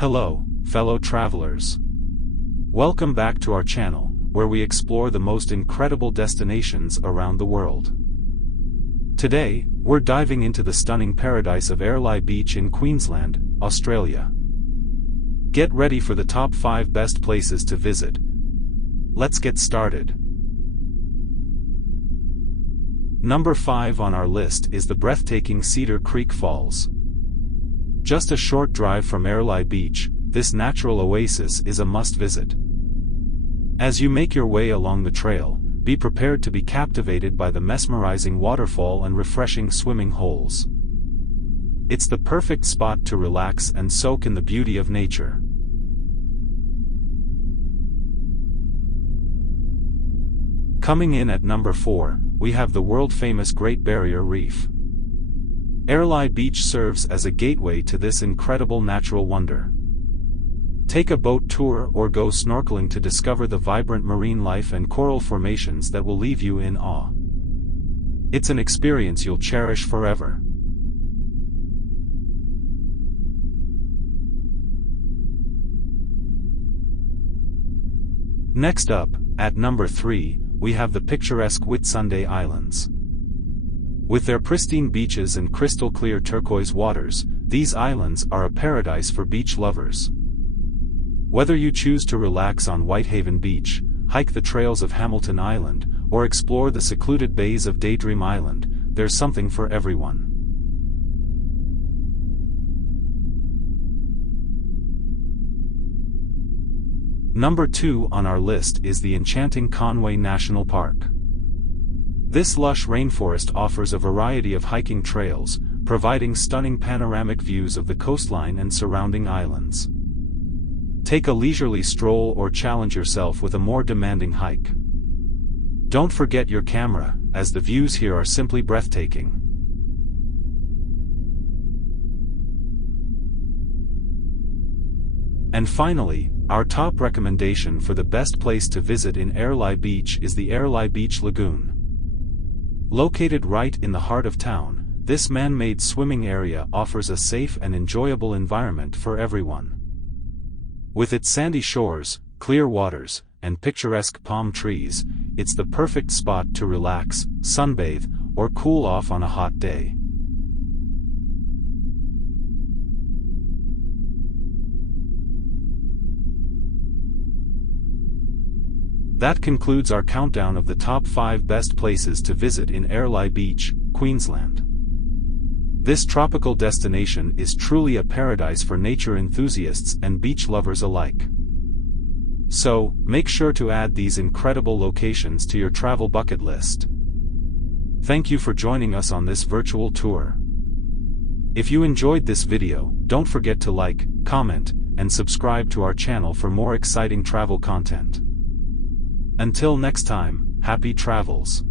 Hello, fellow travelers. Welcome back to our channel, where we explore the most incredible destinations around the world. Today, we're diving into the stunning paradise of Airlie Beach in Queensland, Australia. Get ready for the top 5 best places to visit. Let's get started. Number 5 on our list is the breathtaking Cedar Creek Falls. Just a short drive from Airlie Beach, this natural oasis is a must-visit. As you make your way along the trail, be prepared to be captivated by the mesmerizing waterfall and refreshing swimming holes. It's the perfect spot to relax and soak in the beauty of nature. Coming in at number 4, we have the world-famous Great Barrier Reef. Airlie Beach serves as a gateway to this incredible natural wonder. Take a boat tour or go snorkeling to discover the vibrant marine life and coral formations that will leave you in awe. It's an experience you'll cherish forever. Next up, at number 3, we have the picturesque Whitsunday Islands. With their pristine beaches and crystal-clear turquoise waters, these islands are a paradise for beach lovers. Whether you choose to relax on Whitehaven Beach, hike the trails of Hamilton Island, or explore the secluded bays of Daydream Island, there's something for everyone. Number 2 on our list is the enchanting Conway National Park. This lush rainforest offers a variety of hiking trails, providing stunning panoramic views of the coastline and surrounding islands. Take a leisurely stroll or challenge yourself with a more demanding hike. Don't forget your camera, as the views here are simply breathtaking. And finally, our top recommendation for the best place to visit in Airlie Beach is the Airlie Beach Lagoon. Located right in the heart of town, this man-made swimming area offers a safe and enjoyable environment for everyone. With its sandy shores, clear waters, and picturesque palm trees, it's the perfect spot to relax, sunbathe, or cool off on a hot day. That concludes our countdown of the top 5 best places to visit in Airlie Beach, Queensland. This tropical destination is truly a paradise for nature enthusiasts and beach lovers alike. So, make sure to add these incredible locations to your travel bucket list. Thank you for joining us on this virtual tour. If you enjoyed this video, don't forget to like, comment, and subscribe to our channel for more exciting travel content. Until next time, happy travels.